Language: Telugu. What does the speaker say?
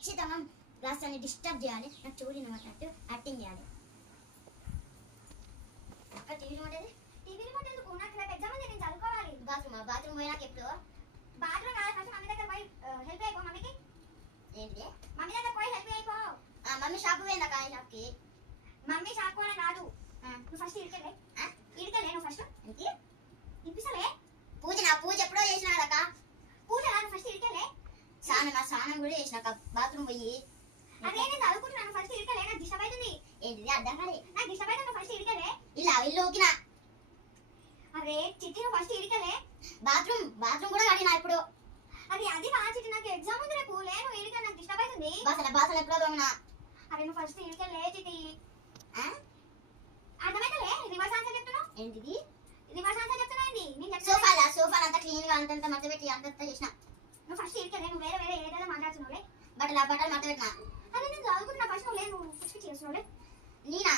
ఖచ్చితంగా క్లాస్ అని డిస్టర్బ్ చేయాలి, నాకు చెవులు వినబడినట్టు యాక్టింగ్ చేయాలి. అక్క టీవీ రిమోట్ ఎందుకు? నాకు రేపు ఎగ్జామ్ ఉంది, నేను చదువుకోవాలి. బాత్రూమ్ పోయినాక ఎప్పుడు? బాత్రూమ్ కాదు, ఫస్ట్ మమ్మీ దగ్గర పోయి హెల్ప్ అయిపో. మమ్మీకి ఏంటి? మమ్మీ దగ్గర పోయి హెల్ప్ అయిపో. మమ్మీ షాప్ పోయిందా? కాయ షాప్కి. మమ్మీ షాప్ కూడా కాదు, నువ్వు ఫస్ట్ ఇడికెళ్ళే. నువ్వు ఫస్ట్ ఇప్పిస్తలే. పూజ ఎప్పుడో చేసినా కదక్క. పూజ కాదు, ఫస్ట్ ఇడికెళ్ళే. స్నానం కూడా చేసినాక బాత్రూమ్ పోయి. అదే నేను చదువుకుంటున్నాను, ఫస్ట్ ఇడికెళ్ళే. నాకు డిస్టర్బ్ అవుతుంది. ఏంటిది? అర్థం కాలే. నాకు డిస్టర్బ్ అవుతుంది, ఫస్ట్ ఇడికెళ్ళే. ఇల్లు ఊకినా. అరే చిట్టి, నువ్వు ఫస్ట్ ఇడికెళ్ళే. బాత్రూమ్ కూడా కడిగినా ఇప్పుడు. అది చిట్టి, నాకు ఎగ్జామ్ ఉంది రేపు. లేను ఇడికెళ్ళి, నాకు డిస్టర్బ్ అవుతుంది. బాసలు ఎప్పుడో దొంగనా. అరే నువ్వు ఫస్ట్ ఇడికెళ్ళే చిట్టి. అర్థమైతలే? రివర్స్ ఆన్సర్ చెప్తున్నావు ఏంటిది? రివర్స్ ఆన్సర్ చెప్తున్నా ఏంటి? నేను సోఫాలు అంతా క్లీన్ గా అంతంత మడతపెట్టి అంతంత చేసిన. నువ్వు ఫస్ట్ ఇడికెళ్ళే. నువ్వు వేరే ఏదైనా మాట్లాడుతున్నావులే. బట్టలు మడతపెట్టినా. అదే నేను చదువుకుంటున్నా, ఫస్ట్ నువ్వు లేదు, ఫస్ట్ చేస్తున్నావులే. నేనా?